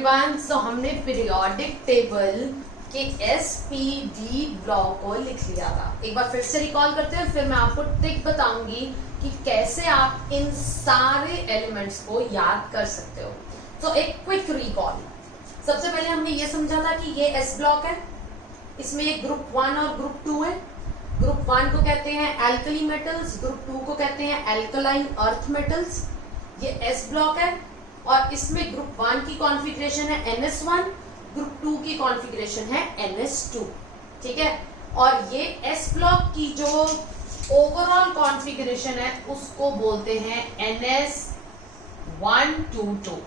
Everyone, सो हमने periodic table के SPD block को लिख लिया था। एक बार फिर से रिकॉल करते हैं, फिर मैं आपको ट्रिक बताऊंगी कि कैसे आप इन सारे एलिमेंट्स को याद कर सकते हो। तो एक क्विक रिकॉल। सबसे पहले हमने ये समझा था कि ये एस ब्लॉक है, इसमें ये ग्रुप 1 और ग्रुप 2 है। ग्रुप 1 को कहते हैं एल्कली मेटल्स, ग्रुप 2 को कहते हैं एल्कलाइन अर्थ मेटल्स। ये एस ब्लॉक है और इसमें ग्रुप 1 की कॉन्फ़िगरेशन है NS1, ग्रुप 2 की कॉन्फ़िगरेशन है NS2। ठीक है, और ये एस ब्लॉक की जो ओवरऑल कॉन्फ़िगरेशन है उसको बोलते हैं NS122।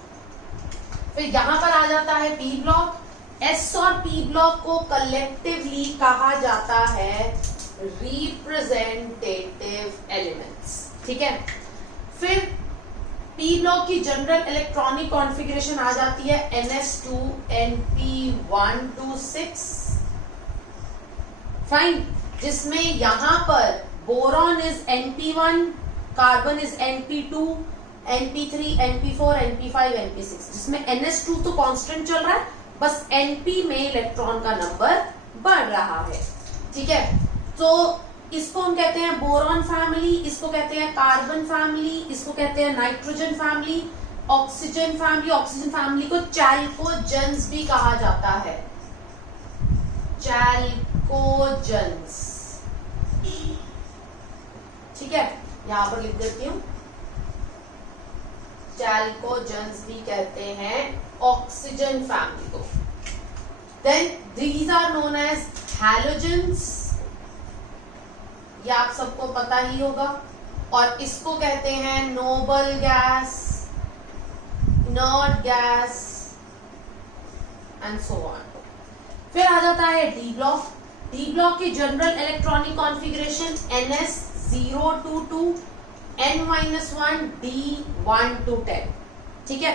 फिर यहां पर आ जाता है पी ब्लॉक। एस और पी ब्लॉक को कलेक्टिवली कहा जाता है रिप्रेजेंटेटिव एलिमेंट्स। ठीक है, फिर पी ब्लॉक की जनरल इलेक्ट्रॉनिक कॉन्फ़िगरेशन आ जाती है NS2Np126। फाइन, जिसमें यहां पर boron is Np1, carbon is Np2, Np3, Np4, Np5, Np6, जिसमें NS2 तो कांस्टेंट चल रहा है, बस Np में इलेक्ट्रॉन का नंबर बढ़ रहा है। ठीक है, तो इसको हम कहते हैं बोरॉन फैमिली, इसको कहते हैं कार्बन फैमिली, इसको कहते हैं nitrogen family, oxygen family. Oxygen family को चैल्कोजेंस भी कहा जाता है, चैल्कोजेंस। ठीक है, यहां पर लिख देती हूं, चैल्कोजेंस भी कहते हैं ऑक्सीजन फैमिली को। Then these are known as halogens, ये आप सबको पता ही होगा। और इसको कहते हैं noble gas, inert gas and so on. फिर आ जाता है डी ब्लॉक। डी ब्लॉक की general electronic configuration NS022, N-1, D1 to 10। ठीक है,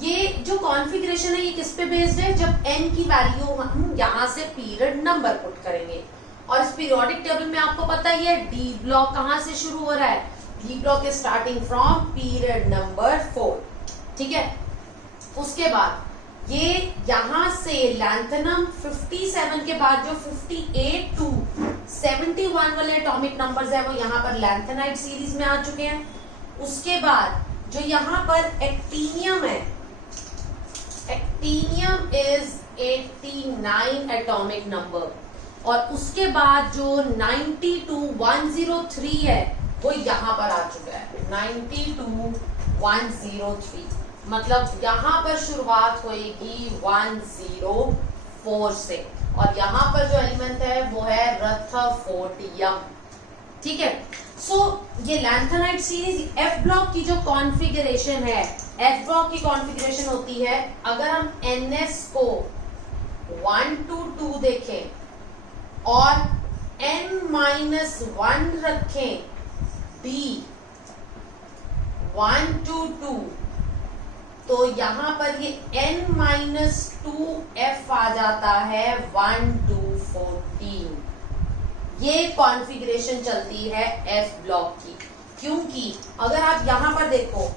ये जो कॉन्फ़िगरेशन है ये किस पे बेस्ड है? जब n की वैल्यू हम यहां से पीरियड नंबर पुट करेंगे। और इस पीरियोडिक टेबल में आपको पता ही है डी ब्लॉक कहां से शुरू हो रहा है। D block is starting from period number 4। ठीक है, उसके बाद ये यहां से लैंथेनम 57 के बाद जो 58 to 71 वाले एटॉमिक नंबर्स है वो यहाँ पर लैंथेनाइट सीरीज में आ चुके हैं। उसके बाद जो यहाँ पर एक्टीनियम है, एक्टीनियम इज 89 एटॉमिक नंबर। और उसके बाद जो 92103 है वो यहाँ पर आ चुका है, 92103। मतलब यहाँ पर शुरुआत होएगी 104 से, और यहाँ पर जो एलिमेंट है वो है रथफोर्डियम। ठीक है, सो ये लैंथेनाइट सीरीज एफ ब्लॉक की जो कॉन्फ़िगरेशन है, एफ ब्लॉक की कॉन्फ़िगरेशन होती है, अगर हम NS को 1 to 2 देखें और N-1 रखें D1 to 2, तो यहां पर ये N-2F आ जाता है 1 to 14। ये कॉन्फ़िगरेशन चलती है F ब्लॉक की, क्योंकि अगर आप यहां पर देखो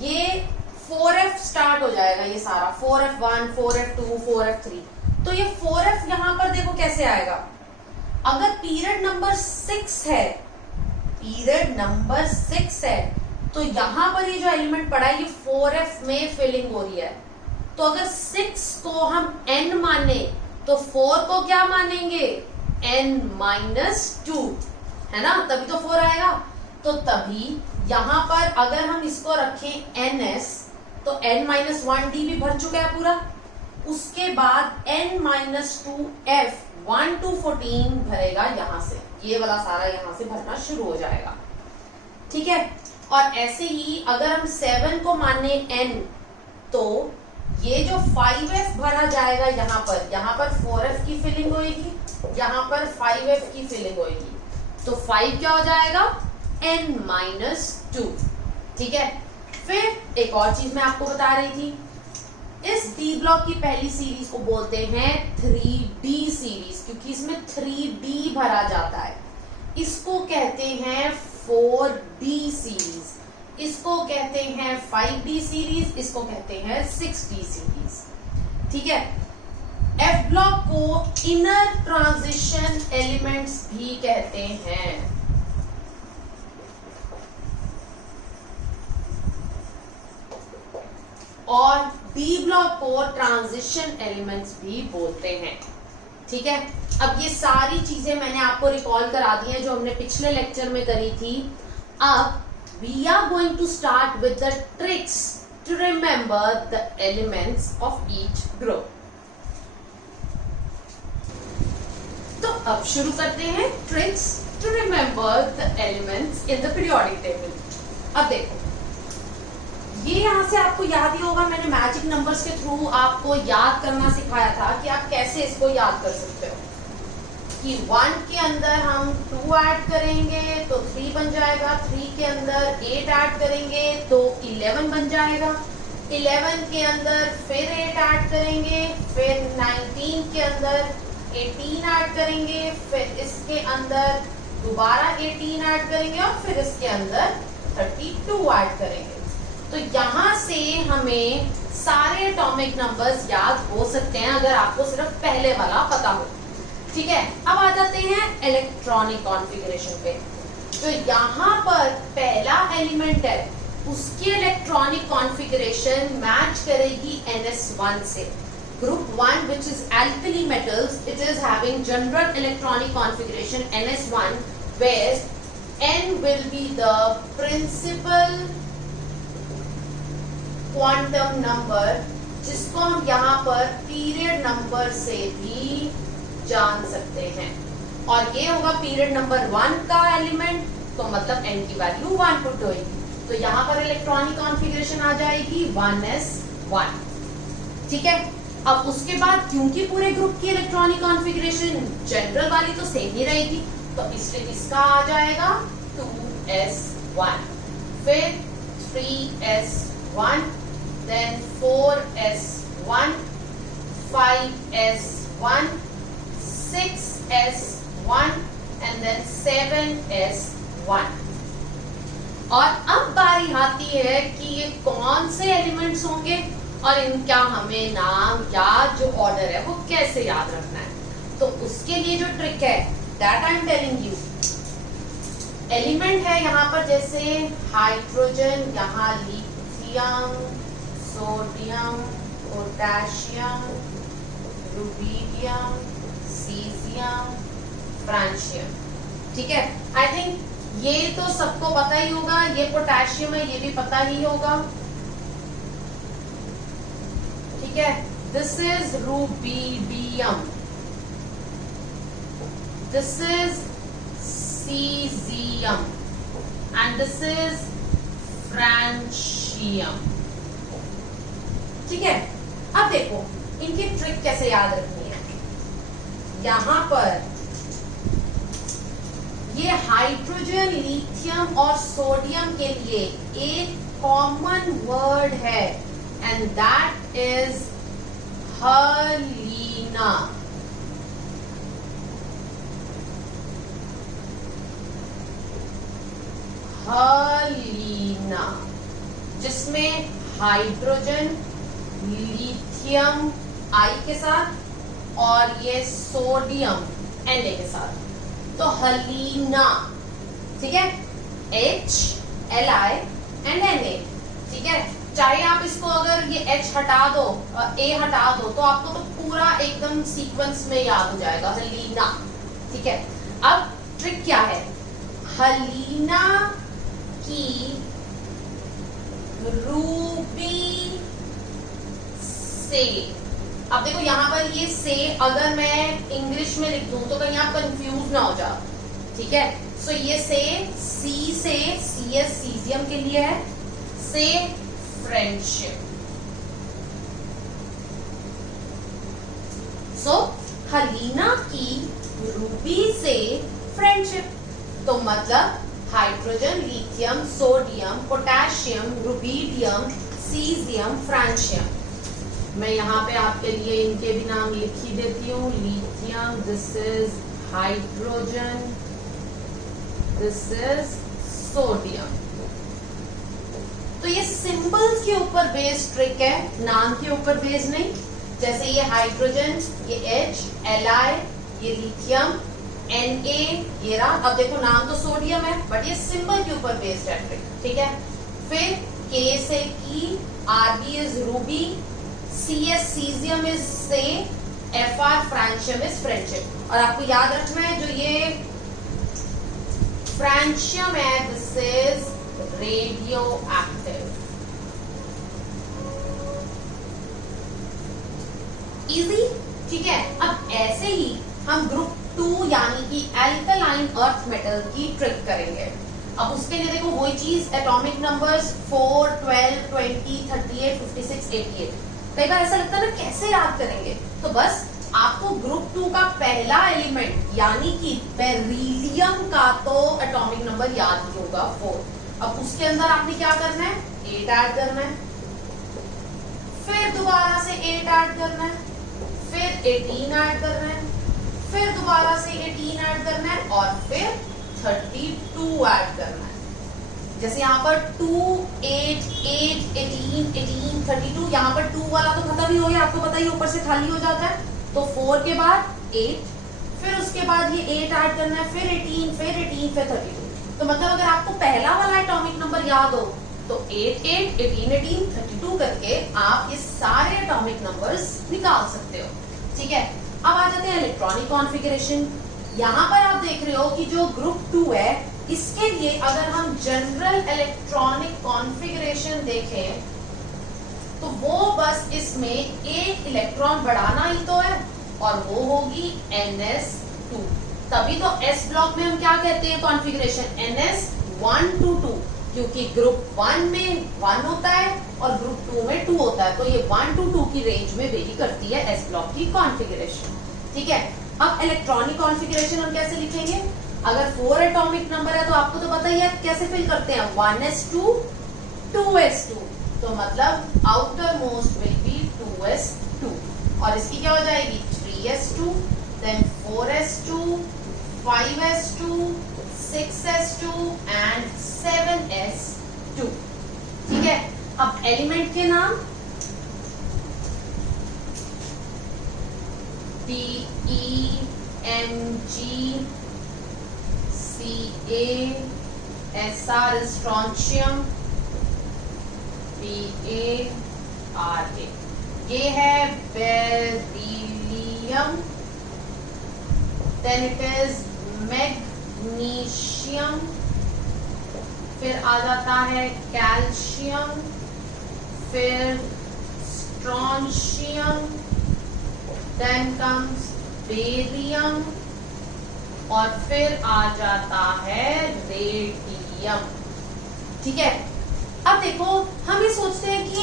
ये 4F स्टार्ट हो जाएगा, ये सारा 4F1, 4F2, 4F3। तो ये 4F यहां पर देखो कैसे आएगा। अगर पीरियड नंबर 6 है, पीरियड नंबर 6 है, तो यहां पर ये जो एलिमेंट पड़ा है ये 4F में फिलिंग हो रही है। तो अगर 6 को हम N माने तो 4 को क्या मानेंगे? N-2, है ना, तभी तो 4 आएगा। तो तभी यहां पर अगर हम इसको रखें NS तो N-1D भी भर चुका है पूरा। उसके बाद N-2F 1 to 14 भरेगा यहां से, ये वाला सारा यहां से भरना शुरू हो जाएगा। ठीक है, और ऐसे ही अगर हम 7 को माने N तो ये जो 5F भरा जाएगा यहाँ पर 4F की फिलिंग होएगी, यहाँ पर 5F की फिलिंग होएगी। तो 5 क्या हो जाएगा? N-2। ठीक है, फिर एक और चीज मैं आपको बता रही थी, इस डी ब्लॉक की पहली सीरीज को बोलते हैं 3D सीरीज, क्योंकि इसमें 3D भरा जाता है। इसको कहते हैं 4D सीरीज, इसको कहते हैं 5D सीरीज, इसको कहते हैं 6D सीरीज। ठीक है। एफ ब्लॉक को इनर ट्रांजिशन एलिमेंट्स भी कहते हैं। और डी ब्लॉक को ट्रांजिशन एलिमेंट्स भी बोलते हैं। ठीक है, अब ये सारी चीजें मैंने आपको रिकॉल करा दी हैं जो हमने पिछले लेक्चर में करी थी। अब we are going to start with the tricks to remember the elements of each group. तो अब शुरू करते हैं tricks to remember the elements in the periodic table. अब देखो, ये यहां से आपको याद ही होगा, मैंने मैजिक नंबर्स के थ्रू आपको याद करना सिखाया था कि आप कैसे इसको याद कर सकते हो। कि 1 के अंदर हम 2 ऐड करेंगे तो 3 बन जाएगा, 3 के अंदर 8 ऐड करेंगे तो 11 बन जाएगा, 11 के अंदर फिर 8 ऐड करेंगे, फिर 19 के अंदर 18 ऐड करेंगे, फिर इसके अंदर दोबारा 18 ऐड करेंगे और फिर इसके अंदर 32 ऐड करेंगे। तो यहां से हमें सारे एटॉमिक नंबर्स याद हो सकते हैं अगर आपको सिर्फ पहले वाला पता हो। ठीक है, अब आ जाते हैं इलेक्ट्रॉनिक कॉन्फ़िगरेशन पे। तो यहाँ पर पहला एलिमेंट है, उसकी इलेक्ट्रॉनिक कॉन्फ़िगरेशन मैच करेगी NS1 से। Group 1 which is alkali metals, it is having general electronic configuration NS1 where N will be the principal quantum number, जिसको हम यहाँ पर पीरियड नंबर से भी जान सकते हैं। और ये होगा पीरियड नंबर 1 का एलिमेंट, तो मतलब n की वैल्यू 1 पुट होगी। तो यहाँ पर इलेक्ट्रॉनिक कॉन्फ़िगरेशन आ जाएगी 1s1। ठीक है, अब उसके बाद क्योंकि पूरे ग्रुप की इलेक्ट्रॉनिक कॉन्फ़िगरेशन जनरल वाली तो सेम ही रहेगी, तो इसलिए इसका आ जाएगा 2s1, फिर 3s1, then 4s1, 5s1, 6s1 and then 7s1। और अब बारी आती है कि ये कौन से एलिमेंट्स होंगे और इनका हमें नाम या जो ऑर्डर है वो कैसे याद रखना है। तो उसके लिए जो ट्रिक है that I am telling you, element है यहाँ पर जैसे हाइड्रोजन, यहाँ lithium, sodium, potassium, rubidium, caesium, francium. ठीक है, आई थिंक ये तो सबको पता ही होगा, ये पोटेशियम है, ये भी पता ही होगा। ठीक है, this is rubidium, this is caesium and this is francium. ठीक है, अब देखो इनकी ट्रिक कैसे याद रखनी है। यहां पर ये हाइड्रोजन, लिथियम और सोडियम के लिए एक कॉमन वर्ड है एंड दैट इज हलीना। हलीना, जिसमें हाइड्रोजन, लिथियम I के साथ और ये सोडियम Na के साथ, तो हलीना। ठीक है, H, Li and Na। ठीक है, चाहे आप इसको अगर ये H हटा दो, A हटा दो, तो आपको तो पूरा एकदम सीक्वेंस में याद हो जाएगा हलीना। ठीक है, अब ट्रिक क्या है, हलीना की रूबी से, अब देखो यहाँ पर ये से अगर मैं इंग्लिश में लिख दूं तो कहीं आप कंफ्यूज ना हो जाओ। ठीक है, सो ये से सी से CS सीजियम के लिए है, से फ्रेंडशिप। सो हलीना की रूबी से फ्रेंडशिप, तो मतलब hydrogen, lithium, sodium, potassium, rubidium, caesium, francium. मैं यहाँ पे आपके लिए इनके भी नाम लिख ही देती हूँ। Lithium, this is hydrogen, this is sodium. तो ये सिंबल्स के ऊपर बेस्ड ट्रिक है, नाम के ऊपर बेस्ड नहीं। जैसे ये हाइड्रोजन, ये H, Li, ये लिथियम, Na, ये रहा। अब देखो नाम तो सोडियम है बट ये सिंबल के ऊपर बेस्ड है ट्रिक, ठीक है। फिर K से की, Rb is Ruby, CS caesium is से, Fr फ्रांशियम इज फ्रेंडशिप। और आपको याद रखना है जो ये फ्रांशियम है this is radio active. Easy, ठीक है। अब ऐसे ही हम ग्रुप 2 यानी कि एल्कलाइन अर्थ मेटल की ट्रिक करेंगे। अब उसके लिए देखो वही चीज, एटॉमिक नंबर्स 4, 12, 20, 38, 56, 88। कई बार ऐसा लगता है ना कैसे याद करेंगे, तो बस आपको ग्रुप 2 का पहला एलिमेंट यानी कि बेरिलियम का तो एटॉमिक नंबर याद ही होगा 4। अब उसके अंदर आपने क्या करना है, 8 ऐड करना है, फिर दोबारा से 8 ऐड करना है, फिर 18 ऐड करना है, फिर दोबारा से 18 ऐड करना है और फिर 32 ऐड करना है। जैसे यहाँ पर 2, 8, 8, 18, 18, 32, यहाँ पर 2 वाला तो खत्म ही हो गया, आपको पता ही ऊपर से खाली हो जाता है। तो 4 के बाद 8, फिर उसके बाद ये 8 ऐड करना है, फिर 18, फिर 18, फिर 32। तो मतलब अगर आपको पहला वाला एटॉमिक नंबर याद हो तो 8, 8, 18, 18, 32 करके आप ये सारे एटॉमिक नंबर्स निकाल सकते हो, ठीक है। अब आ जाते हैं इलेक्ट्रॉनिक कॉन्फ़िगरेशन। यहाँ पर आप देख रहे हो कि जो ग्रुप 2 है इसके लिए अगर हम जनरल इलेक्ट्रॉनिक कॉन्फ़िगरेशन देखें तो वो बस इसमें एक इलेक्ट्रॉन बढ़ाना ही तो है और वो होगी ns2। तभी तो s ब्लॉक में हम क्या कहते हैं कॉन्फ़िगरेशन, ns1 to 2, क्योंकि ग्रुप 1 में 1 होता है और ग्रुप 2 में 2 होता है, तो ये 1 to 2 की रेंज में वेरी करती है s ब्लॉक की कॉन्फ़िगरेशन, ठीक है। अब इलेक्ट्रॉनिक कॉन्फ़िगरेशन हम कैसे लिखेंगे, अगर 4 एटॉमिक नंबर है तो आपको तो पता ही है कैसे फिल करते हैं, 1s2, 2s2, तो मतलब outer most will be 2s2 और इसकी क्या हो जाएगी 3s2, then 4s2, 5s2, 6s2 and 7s2, ठीक है। अब एलिमेंट के नाम PeMg, Ca, Sr is strontium, Ba, Ra, ये है beryllium, then it is magnesium, फिर आ जाता है कैल्शियम, फिर स्ट्रॉन्शियम, देन कम्स बेरियम और फिर आ जाता है रेडियम, ठीक है। अब देखो हम ये सोचते हैं कि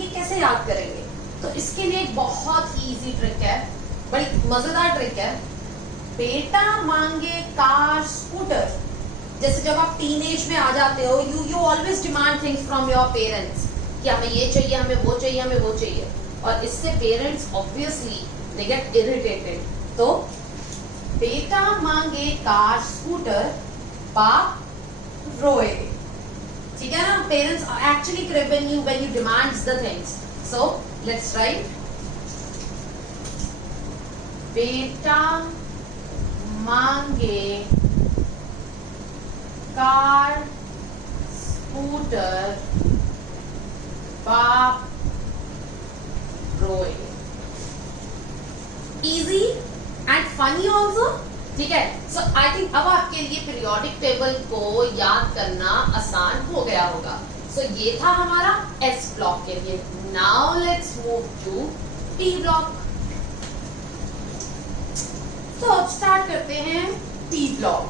ये कैसे याद करेंगे, तो इसके लिए एक बहुत ही इजी ट्रिक है, बड़ी मजेदार ट्रिक है। बेटा मांगे कार स्कूटर, जैसे जब आप टीनेज में आ जाते हो you always demand things from your parents कि हमें ये चाहिए, हमें वो चाहिए, हमें वो चाहिए, और इससे parents obviously they get irritated. तो बेटा मांगे कार स्कूटर, बाप रोए, ठीक है ना। Parents actually crib when you demands the things. So let's write बेटा मांगे कार स्कूटर, बाप रोए। Easy and funny also, ठीक है। सो आई थिंक अब आपके लिए पीरियोडिक टेबल को याद करना आसान हो गया होगा। सो ये था हमारा एस ब्लॉक के लिए। Now let's move to P block. तो अब स्टार्ट करते हैं पी ब्लॉक।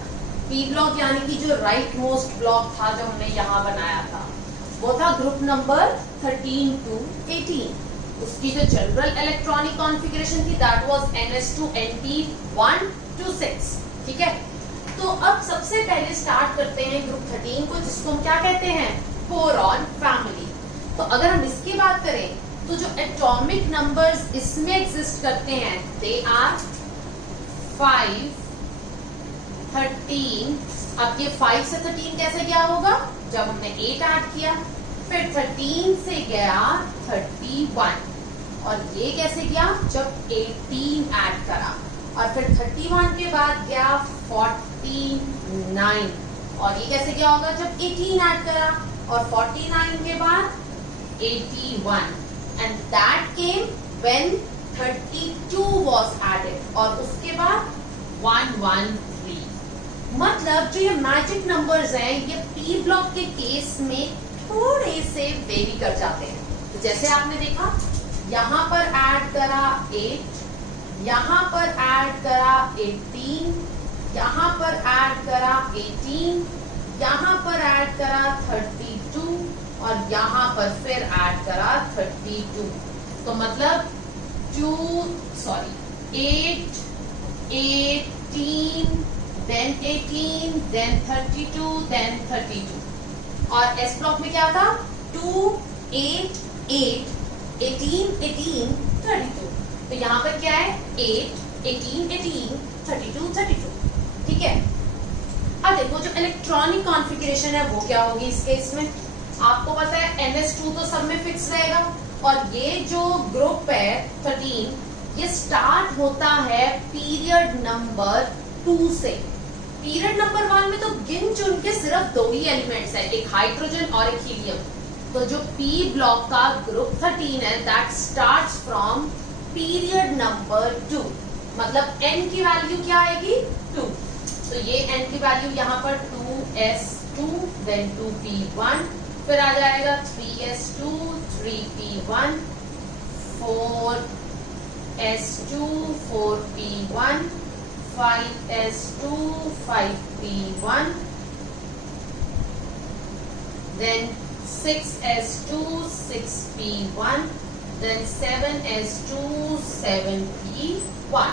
पी ब्लॉक यानी कि जो राइट मोस्ट ब्लॉक था जो हमने यहाँ बनाया था वो था ग्रुप नंबर 13 to 18। उसकी जो जनरल इलेक्ट्रॉनिक कॉन्फ़िगरेशन थी दैट वाज ns2nt1 to 6, ठीक है। तो अब सबसे पहले स्टार्ट करते हैं ग्रुप 13 को, जिसको हम क्या कहते हैं, बोरॉन फैमिली। तो अगर हम इसकी बात करें तो जो एटॉमिक नंबर्स इसमें एग्जिस्ट करते हैं दे आर 5, 13। अब ये 5 से 13 कैसे गया होगा, जब हमने 8 ऐड किया, फिर 13 से गया 31, और ये कैसे गया, जब 18 ऐड करा, और फिर 31 के बाद गया 49, और ये कैसे गया होगा, जब 18 ऐड करा, और 49 के बाद 81, and that came when 32 was added, और उसके बाद 113। मतलब जो ये मैजिक नंबर्स हैं ये पी ब्लॉक के केस में थोड़े से वेरी कर जाते हैं। तो जैसे आपने देखा यहाँ पर ऐड करा 8, यहाँ पर ऐड करा 18, यहाँ पर ऐड करा 18, यहाँ पर ऐड करा 32, और यहाँ पर फिर ऐड करा 32। तो मतलब 8, 18, then 18, then 32, then 32। और एस ब्लॉक में क्या था, 2, 8, 8, 18, 18, 32। तो यहाँ पर क्या है, 8, 18, 18, 32, 32। ठीक है। अब देखो जो इलेक्ट्रॉनिक कॉन्फ़िगरेशन है वो क्या होगी इस केस में। आपको पता है NS2 तो सब में फिक्स रहेगा, और ये जो ग्रुप है 13, ये स्टार्ट होता है पीरियड नंबर 2 से। पीरियड नंबर 1 में तो गिन चुन के सिर्फ 2 ही एलिमेंट्स है, एक हाइड्रोजन और एक हीलियम। तो जो पी ब्लॉक का ग्रुप 13 है that starts from period number 2। मतलब n की वैल्यू क्या आएगी, 2। तो ये n की वैल्यू यहाँ पर 2s2, then 2p1, फिर आ जाएगा 3s2, 3p1, 4s2, 4p1, 5s2, 5p1, then 6s2, 6p1, then 7s2, 7p1.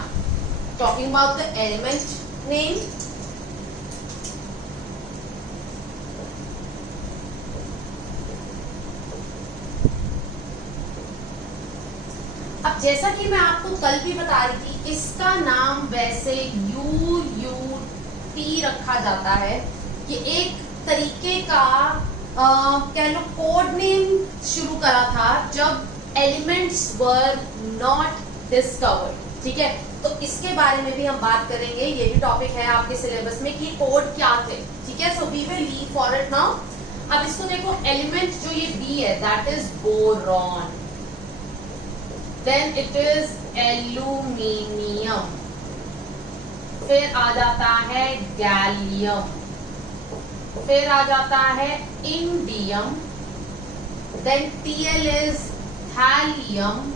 Talking about the element name. अब जैसा कि मैं आपको कल भी बता रही थी, इसका नाम वैसे UUT रखा जाता है। ये एक तरीके का कह लो कोड नेम शुरू करा था जब एलिमेंट्स वर नॉट डिस्कवर्ड। ठीक है, तो इसके बारे में भी हम बात करेंगे, ये भी टॉपिक है आपके सिलेबस में कि कोड क्या थे। ठीक है, so we will leave for it now. अब इसको देखो, एलिमेंट जो ये बी है that is boron, then it is aluminium, फिर आ जाता है गैलियम, फिर आ जाता है indium, then Tl is thallium,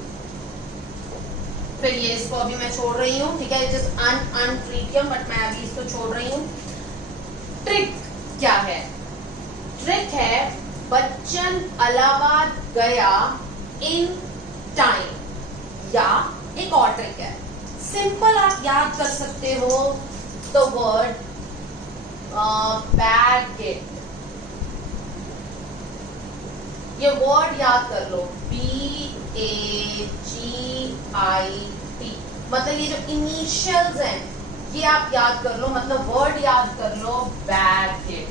फिर ये इसको अभी मैं छोड़ रही हूँ। ठीक है, इट इज अनट्रीटियम, बट मैं अभी इसको छोड़ रही हूँ। ट्रिक क्या है, ट्रिक है बच्चन इलाहाबाद गया इन टाइम, या एक और ट्रिक है, सिंपल आप याद कर सकते हो द वर्ड बैगेट। ये वर्ड याद कर लो, BAGIT, मतलब ये जो इनिशियल्स हैं ये आप याद कर लो, मतलब वर्ड याद कर लो बैगेट।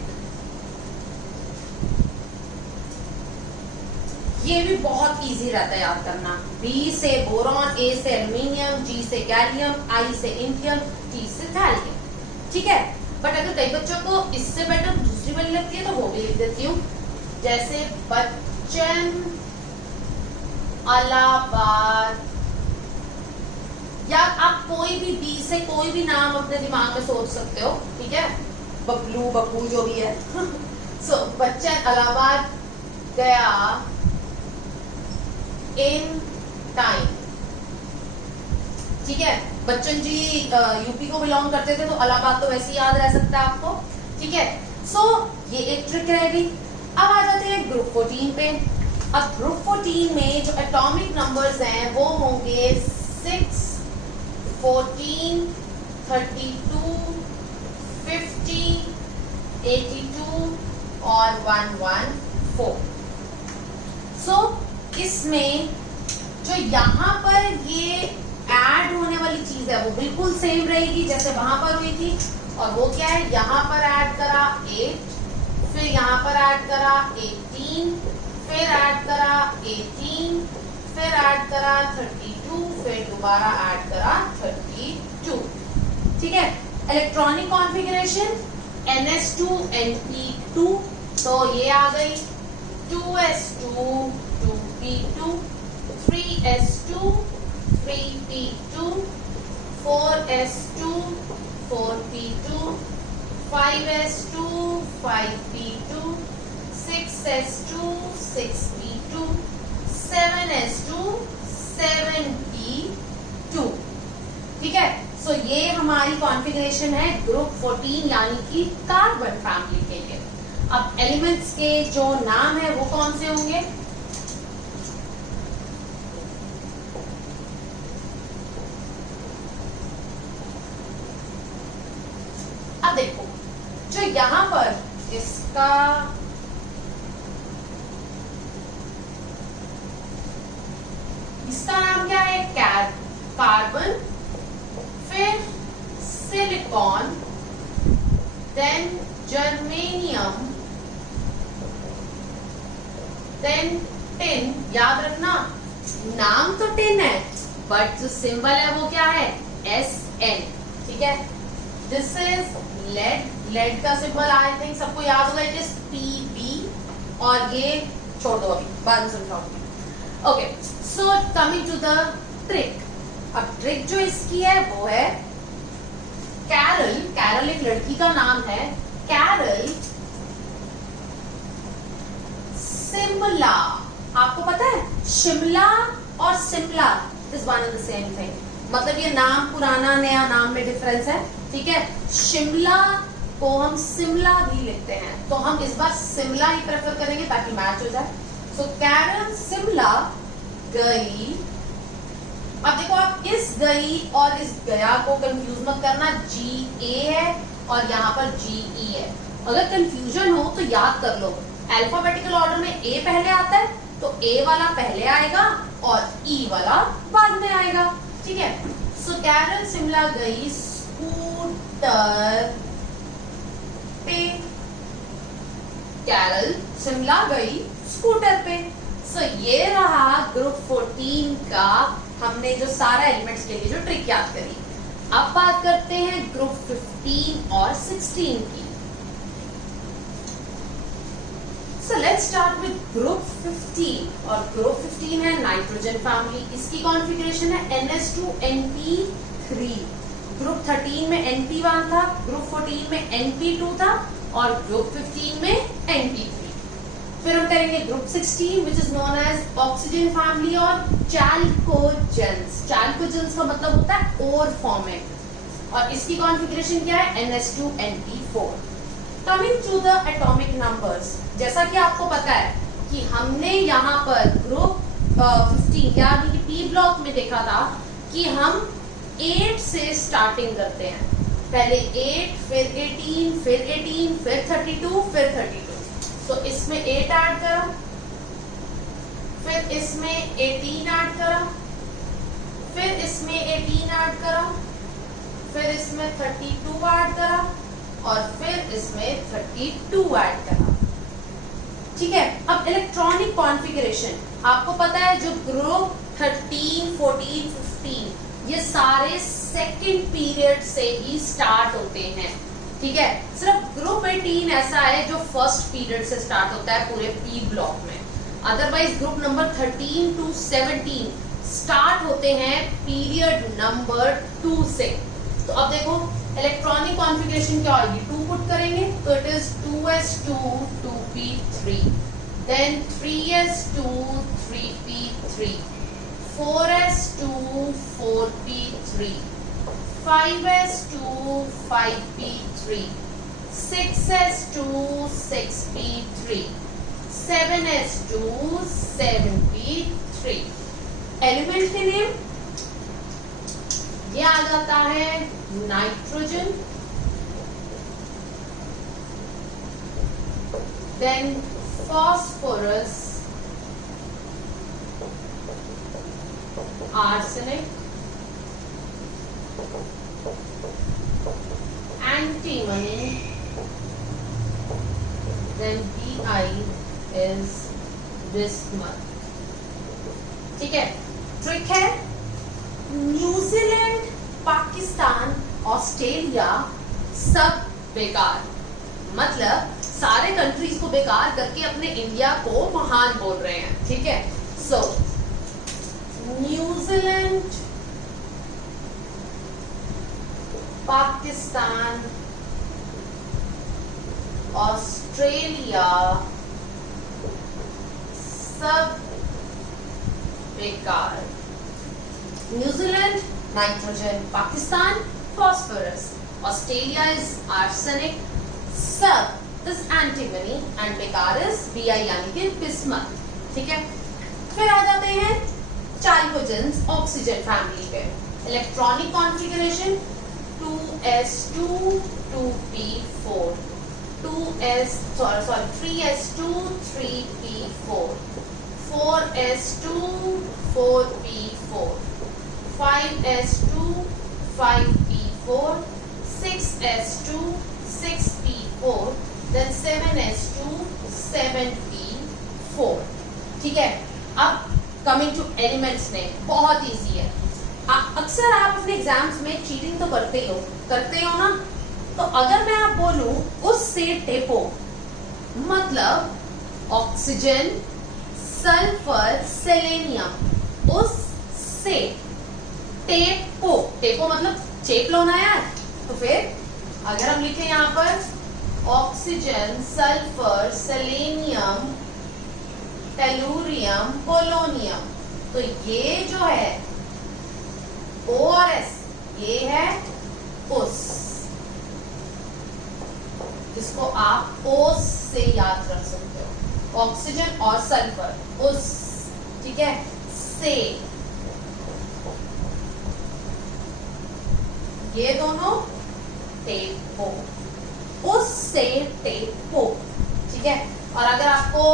ये भी बहुत इजी रहता है याद करना। B से बोरॉन, A से एल्यूमिनियम, G से गैलियम, I से इंडियम, T से थैलियम। ठीक है, बट अगर कई बच्चों को इससे बेटर दूसरी वाली लगती है तो वो भी लिख देती हूँ, जैसे बच्चन इलाहाबाद, या आप कोई भी बी से कोई भी नाम अपने दिमाग में सोच सकते हो। ठीक है, बबलू, बब्बू, जो भी है। सो बच्चन इलाहाबाद गया इन टाइम। ठीक है, बच्चन जी यूपी को बिलोंग करते थे, तो इलाहाबाद तो वैसे ही याद रह सकता है आपको। ठीक है, सो ये एक ट्रिक रहेगी। अब आ जाते हैं ग्रुप 14 पे। अब ग्रुप 14 में जो एटॉमिक नंबर्स हैं वो होंगे 6, 14, 32, 50, 82 और 114। सो इसमें जो यहाँ पर ये ऐड होने वाली चीज है वो बिल्कुल सेम रहेगी जैसे वहां पर हुई थी, और वो क्या है, यहाँ पर ऐड करा 8, फिर यहाँ पर ऐड करा 18, फिर ऐड करा 18, फिर ऐड करा 32, फिर दोबारा ऐड करा 32। ठीक है, इलेक्ट्रॉनिक कॉन्फ़िगरेशन NS2 NP2, तो ये आ गई 2s2 2p2, 3s2 3p2, 4s2 4p2, 5s2 5p2, 6s2 6p2, 7s2 7p2। ठीक है, सो ये हमारी कॉन्फ़िगरेशन है ग्रुप 14 यानी कि कार्बन फैमिली के लिए। अब एलिमेंट्स के जो नाम है वो कौन से होंगे? अब देखो, जो यहां पर इसका नाम क्या है? कार्बन, फिर silicon, then germanium, then tin. याद रखना, नाम तो टिन है बट जो सिंबल है वो क्या है? SN। ठीक है, दिस इज लेड का सिंबल आई थिंक सबको याद होगा, इट इज PB। और ये छोड़ दो, अभी बाद में समझाऊंगी। Okay, so coming to the trick. अब ट्रिक जो इसकी है वो है कैरल एक लड़की का नाम है, कैरल सिमला। आपको पता है शिमला और Simla is one and the same thing, मतलब ये नाम पुराना नया नाम में डिफरेंस है। ठीक है, शिमला को हम सिमला भी लिखते हैं, तो हम इस बार सिमला ही प्रेफर करेंगे ताकि मैच हो जाए। सो कैरल सिमला गई। अब देखो, आप इस गई और इस गया को कंफ्यूज मत करना, GA है और यहाँ पर GE है। अगर कंफ्यूजन हो तो याद कर लो, अल्फाबेटिकल ऑर्डर में A पहले आता है तो A वाला पहले आएगा और E वाला बाद में आएगा। ठीक है, सो कैरल शिमला गई स्कूटर पे। कैरल शिमला गई स्कूटर पे। सो ये रहा ग्रुप 14 का, हमने जो सारा एलिमेंट्स के लिए जो ट्रिक याद करी। अब बात करते हैं ग्रुप 15 और 16 की। So let's start with group 15। और ग्रुप 15 है नाइट्रोजन फैमिली। इसकी कॉन्फ़िगरेशन है NS2 NP3। ग्रुप 13 में NP1 था, ग्रुप 14 में NP2 था और ग्रुप 15 में NP3। फिर हम करेंगे group 16 which is known as oxygen family और चैल्कोजेंस। चैल्कोजेंस का मतलब होता है ओर फॉर्मेट और इसकी कॉन्फ़िगरेशन क्या है? NS2 NP4। Coming to the atomic numbers, जैसा कि आपको पता है कि हमने यहाँ पर ग्रुप 15 यानी कि P ब्लॉक में देखा था कि हम 8 से स्टार्टिंग करते हैं। पहले 8, फिर 18, फिर 18, फिर 32, फिर 32। तो इसमें 8 ऐड करा, फिर इसमें 18 ऐड करा, फिर इसमें 18 ऐड करा, फिर इसमें 32 ऐड करा और फिर इसमें 32 ऐड करा। ठीक है, अब इलेक्ट्रॉनिक कॉन्फ़िगरेशन आपको पता है, जो ग्रुप 13, 14, 15 ये सारे सेकंड पीरियड से ही स्टार्ट होते हैं। ठीक है, सिर्फ ग्रुप 18 ऐसा है जो फर्स्ट पीरियड से स्टार्ट होता है पूरे P ब्लॉक में। Otherwise group number 13 to 17 start होते हैं पीरियड नंबर 2 से। तो अब देखो इलेक्ट्रॉनिक कॉन्फ़िगरेशन क्या होगी, 2 पुट करेंगे तो it is 2s2 2p3, then 3s2 3p3, 4s2 4p3, 5s2 5p3, 6s2 6p3, 7s2 7p3। Element के नेम ये आ जाता है nitrogen, then phosphorus, arsenic, antimony, then Bi is bismuth। ठीक है, ट्रिक है, न्यूजीलैंड, पाकिस्तान, ऑस्ट्रेलिया सब बेकार, मतलब सारे कंट्रीज को बेकार करके अपने इंडिया को महान बोल रहे हैं, ठीक है। सो न्यूजीलैंड, पाकिस्तान, ऑस्ट्रेलिया सब बेकार। New Zealand nitrogen, Pakistan phosphorus, Australia is arsenic, सब इज एंटीमनी एंड बेकार इज Bi यानी कि बिस्मथ, ठीक है। फिर आ जाते हैं चाइल्होजेंस ऑक्सीजन फैमिली पे। Electronic configuration 2s2 2p4 3s2 3p4 4s2 4p4 5s2 5p4 6s2 6p4 then 7s2 7p4, ठीक है। अब कमिंग टू एलिमेंट्स नेम, बहुत इजी है। अक्सर आप अपने एग्जाम्स में चीटिंग तो करते हो ना। तो अगर मैं आप बोलूं उससे टेपो, मतलब ऑक्सीजन, सल्फर, सेलेनियम, उससे टेपो, टेपो मतलब चेप लो ना यार। तो फिर अगर हम लिखें यहाँ पर oxygen, sulphur, selenium, tellurium, polonium, तो ये जो है O और S, ये है उस, जिसको आप O से याद कर सकते हो, ऑक्सीजन और सल्फर, उस, ठीक है, से, ये दोनों टेपो, उससे टेपो, ठीक है। और अगर आपको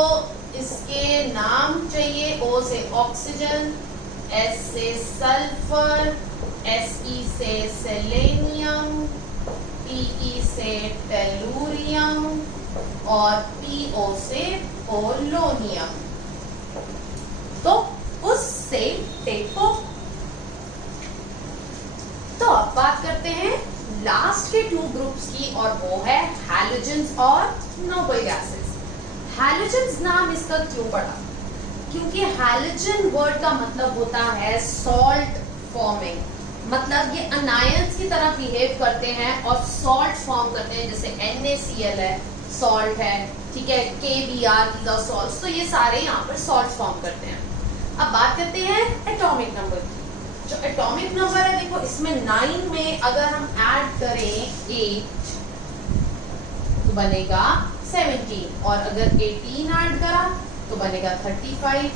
इसके नाम चाहिए, O से ऑक्सीजन, S से सल्फर, Se से सेलेनियम, Pe से टेलुरियम और Po से पोलोनियम, तो उससे टेपो। तो अब बात करते हैं लास्ट के 2 ग्रुप्स की, और वो है हैलोजेंस और नोबल गैसेस। हैलोजेंस नाम इसका क्यों पड़ा? क्योंकि हैलोजन वर्ड का मतलब होता है सॉल्ट फॉर्मिंग, मतलब ये अनायंस की तरह बिहेव करते हैं और सॉल्ट फॉर्म करते हैं, जैसे NaCl है, सॉल्ट है, ठीक है, KBr, these are salts, तो ये सारे यहाँ पर सॉल्ट फॉर्म करते हैं। अब बात करते हैं एटॉमिक नंबर की। जो एटॉमिक नंबर है, देखो इसमें 9 में अगर हम ऐड करें 8 तो बनेगा 17, और अगर 18 ऐड करा तो बनेगा 35,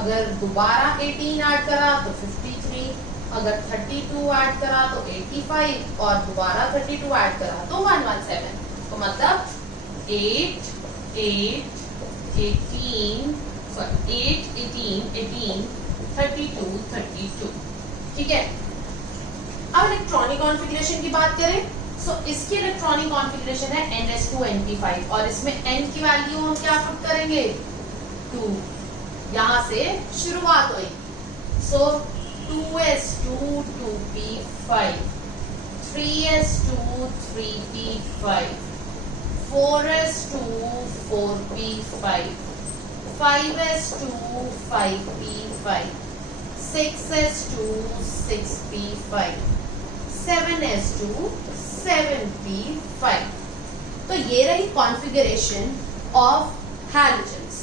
अगर दोबारा 18 ऐड करा तो 53, अगर 32 ऐड करा तो 85, और दोबारा 32 ऐड करा तो 117। तो मतलब 8 8 18 सॉरी 8 18 18 32 32, ठीक है। अब इलेक्ट्रॉनिक कॉन्फ़िगरेशन की बात करें, इसकी इलेक्ट्रॉनिक कॉन्फ़िगरेशन है NS2NP5, और इसमें N की वैल्यू हम क्या पुट करेंगे? 2, यहाँ से शुरुआत हुई। 2s2 2p5, 3s2 3p5, 4s2 4p5, 5s2 5p5, 6s2 6p5, 7s2 7p5। तो ये रही कॉन्फ़िगरेशन ऑफ हैलोजेंस।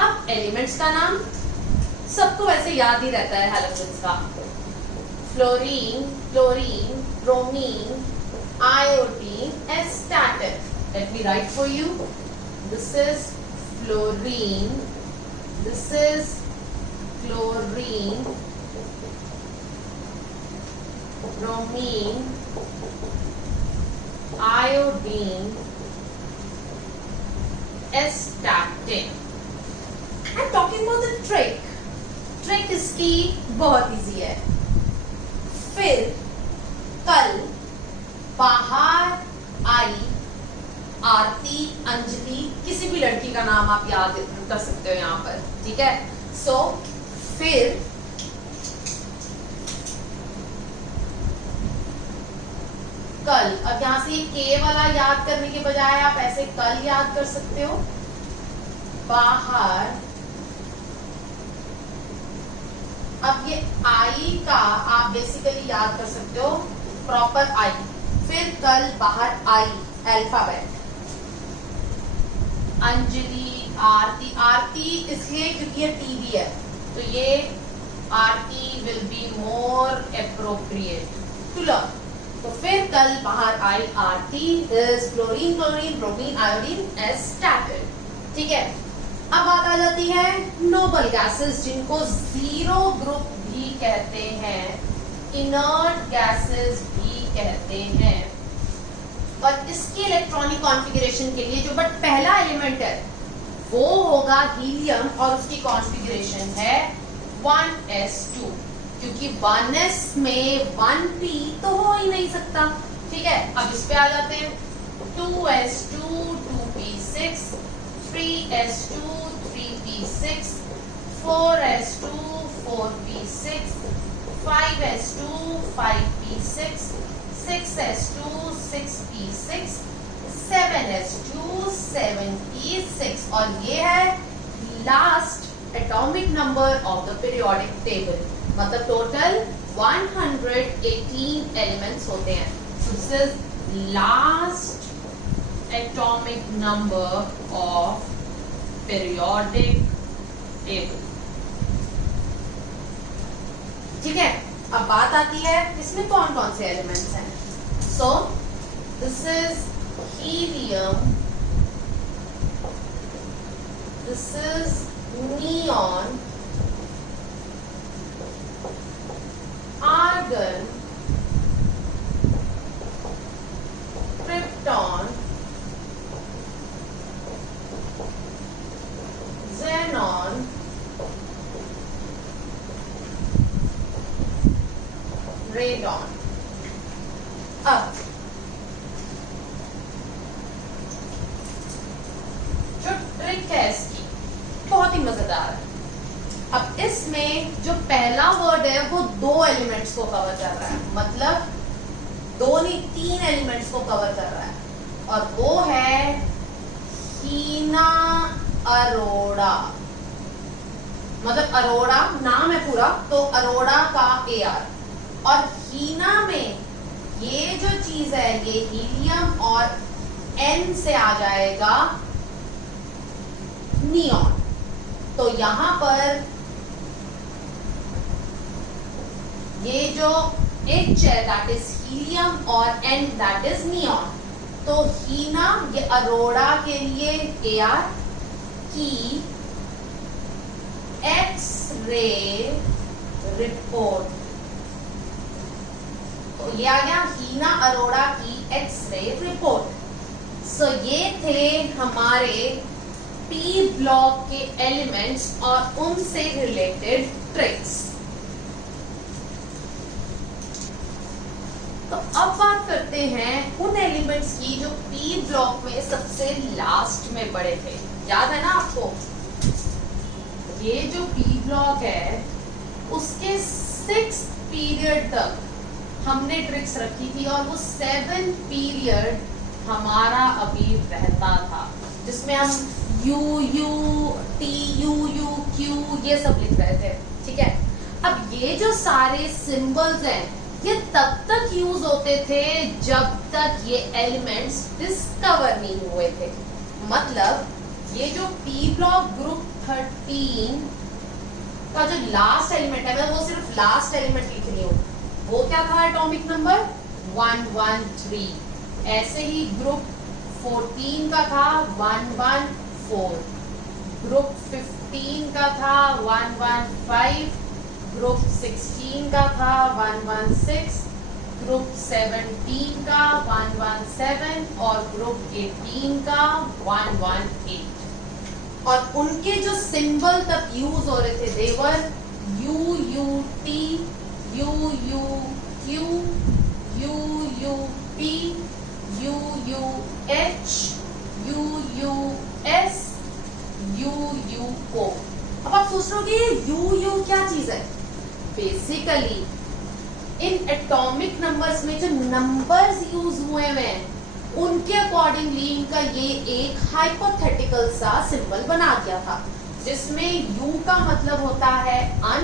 अब एलिमेंट्स का नाम सबको वैसे याद ही रहता है हैलोजेंस का, fluorine, chlorine, bromine, iodine, astatine. Let me write for you. This is fluorine, this is chlorine, bromine, iodine, एस्टाटिन। I'm talking about the trick. Trick इसकी बहुत इजी है। फिर कल बाहर आई आरती, अंजलि, किसी भी लड़की का नाम आप याद कर सकते हो यहाँ पर, ठीक है। फिर कल, अब यहाँ से के वाला याद करने के बजाय आप ऐसे कल याद कर सकते हो। बाहर, अब ये आई का आप बेसिकली याद कर सकते हो प्रॉपर आई, फिर कल बाहर आई अल्फाबेट। अंजलि, आरती, आरती इसलिए क्योंकि ये टीवी है, तो ये Aarti will be more appropriate to learn. तो फिर कल बाहर आई Aarti is fluorine, chlorine, bromine, iodine as started. ठीक है, अब बात आ जाती है नोबल गैसेस, जिनको जीरो ग्रुप भी कहते हैं, इनर्ट गैसेस भी कहते हैं। और इसकी इलेक्ट्रॉनिक कॉन्फ़िगरेशन के लिए जो बट पहला एलिमेंट है वो होगा हीलियम, और उसकी कॉन्फ़िगरेशन है 1s2, क्योंकि 1s में 1p तो हो ही नहीं सकता। ठीक है, अब इस पे आ जाते हैं। 2s2 2p6, 3s2 3p6, 4s2 4p6, 5s2 5p6, 6s2 6p6, 7s2 7p6, और ये है last atomic number of the periodic table. मतलब टोटल 118 एलिमेंट्स होते हैं। So this is last atomic number of periodic table. ठीक है, अब बात आती है इसमें कौन कौन से एलिमेंट्स हैं। So this is helium, this is neon, argon, krypton, xenon, radon। अब जो ट्रिक है इसकी बहुत ही मजेदार है। अब इसमें जो पहला वर्ड है वो 2 एलिमेंट्स को कवर कर रहा है, मतलब 2 नहीं 3 एलिमेंट्स को कवर कर रहा है, और वो है हीना अरोड़ा। मतलब अरोड़ा नाम है पूरा, तो अरोड़ा का AR, और हीना में ये जो चीज है ये हीलियम, और N से आ जाएगा नियॉन। तो यहां पर ये जो H है दैट इज हीलियम, और N दैट इज नियॉन। तो हीना ये अरोड़ा के लिए AR की एक्स-रे रिपोर्ट, तो ये आ गया हीना अरोड़ा की एक्स-रे रिपोर्ट। सो ये थे हमारे पी ब्लॉक के एलिमेंट्स और उनसे रिलेटेड ट्रिक्स। तो अब बात करते हैं उन एलिमेंट्स की जो पी ब्लॉक में सबसे लास्ट में पड़े थे। याद है ना आपको, ये जो पी ब्लॉक है उसके 6th पीरियड तक हमने ट्रिक्स रखी थी, और वो 7th पीरियड हमारा अभी रहता था, जिसमें हम U U T U U Q ये सब लिख रहे थे। ठीक है, अब ये जो सारे सिंबल्स हैं ये तब तक यूज होते थे जब तक ये एलिमेंट्स डिस्कवर नहीं हुए थे। मतलब ये जो पी ब्लॉक ग्रुप 13 का जो लास्ट एलिमेंट है, मैं वो सिर्फ लास्ट एलिमेंट लिख रही हूँ, वो क्या था एटॉमिक नंबर 113। ऐसे ही ग्रुप 14 का था 114, ग्रुप 15 का था 115, ग्रुप 16 का था 116, ग्रुप 17 का 117 और ग्रुप 18 का 118। और उनके जो सिंबल तब यूज हो रहे थे देवर UUT, UUQ, UUP, UUH, UUS, UUO। अब आप सोच रहे हो कि UU क्या चीज है। बेसिकली इन एटॉमिक नंबर्स में जो नंबर्स यूज हुए हैं उनके अकॉर्डिंगली इनका ये एक हाइपोथेटिकल सा सिंबल बना दिया था, जिसमें U का मतलब होता है अन,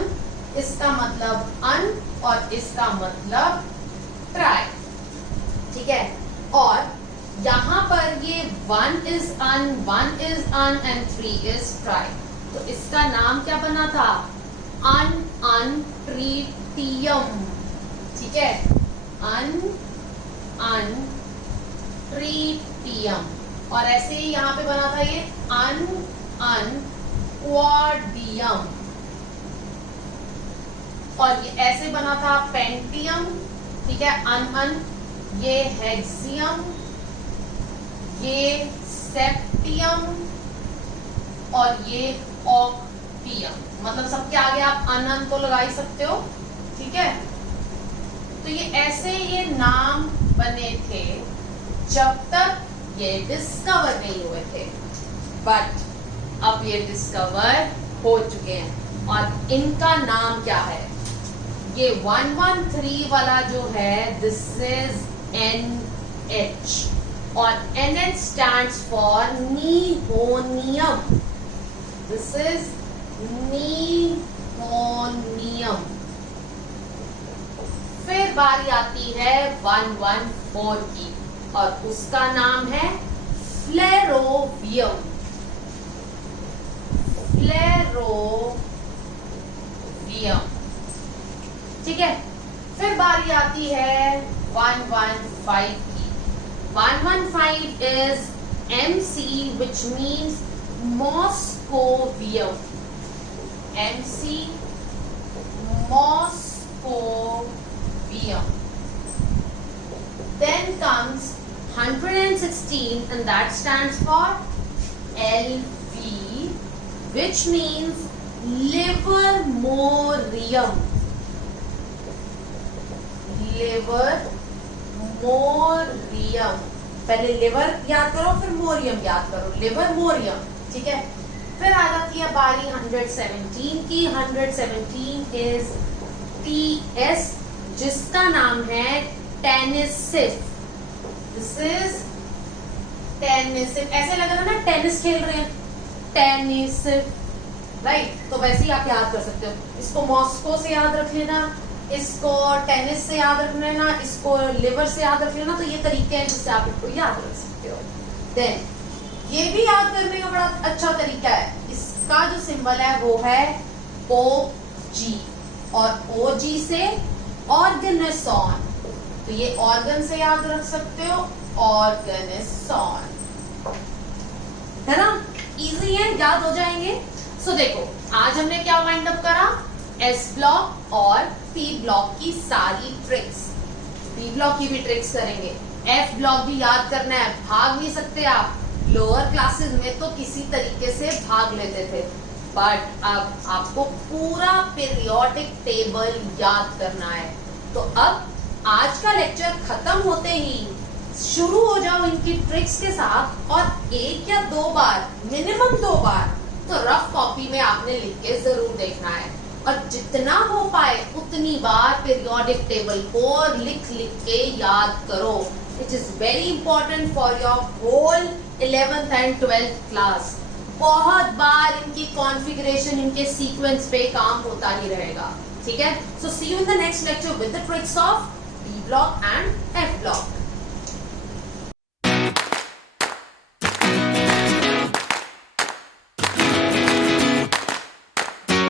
इसका मतलब अन और इसका मतलब ट्राई, ठीक है। और यहाँ पर ये 1 is un, 1 is un and 3 is try, तो इसका नाम क्या बना था? अनट्रीटियम, ठीक है, अनट्रीटियम। और ऐसे ही यहाँ पे बना था ये अनक्वाडियम, और ये ऐसे बना था पेंटियम, ठीक है, अन, ये हेक्सियम, ये सेप्टियम और ये ऑक्टियम। मतलब सबके आगे आप अन तो लगा ही सकते हो, ठीक है। तो ये ऐसे ये नाम बने थे जब तक ये डिस्कवर नहीं हुए थे, बट अब ये डिस्कवर हो चुके हैं। और इनका नाम क्या है? ये 113 वाला जो है दिस इज NH, और NH stands for nihonium, this is nihonium. फिर बारी आती है 114 की, और उसका नाम है फ्लेरोवियम, फ्लेरोवियम, ठीक है। फिर बारी आती है 115 की। 115 is MC, which means Moscovium, MC Moscovium. Then comes 116 and that stands for LV, which means Livermorium, livermorium. पहले लिवर याद करो फिर मोरियम याद करो, लिवरमोरियम, ठीक है। फिर आ जाती है बारी 117 की। 117 इज TS, जिसका नाम है टेनिसिफ, दिस इज टेनिसिफ। ऐसे लग रहा है ना टेनिस खेल रहे हैं, टेनिसिफ, राइट। तो वैसे ही आप याद कर सकते हो, इसको मॉस्को से याद रख लेना, इसको टेनिस से याद रख लेना, इसको लिवर से याद रख लेना। तो ये तरीके हैं जिससे आप इसको याद रख सकते हो। देन ये भी याद करने का बड़ा अच्छा तरीका है, इसका जो सिंबल है वो है OG, और OG से ऑर्गेनेसॉन, तो ये ऑर्गन से याद रख सकते हो, ऑर्गेनेसॉन, है ना, इजी है, याद हो जाएंगे। सो देखो आज हमने क्या वाइंड अप करा, S ब्लॉक और P ब्लॉक की सारी ट्रिक्स, P ब्लॉक की भी ट्रिक्स करेंगे। F ब्लॉक भी याद करना है, भाग नहीं सकते आप, लोअर क्लासेस में तो किसी तरीके से भाग लेते थे, बट अब आपको पूरा पीरियोडिक टेबल याद करना है। तो अब आज का लेक्चर खत्म होते ही शुरू हो जाओ इनकी ट्रिक्स के साथ, और 1 या 2 बार, मिनिमम 2 बार तो रफ कॉपी में आपने लिख के जरूर देखना है, और जितना हो पाए उतनी बार पीरियोडिक टेबल को लिख के याद करो। It is very important for your whole 11th and 12th class. बहुत बार इनकी कॉन्फ़िगरेशन, इनके सीक्वेंस पे काम होता ही रहेगा, ठीक है। So see you in the next lecture with the tricks of P block and F block.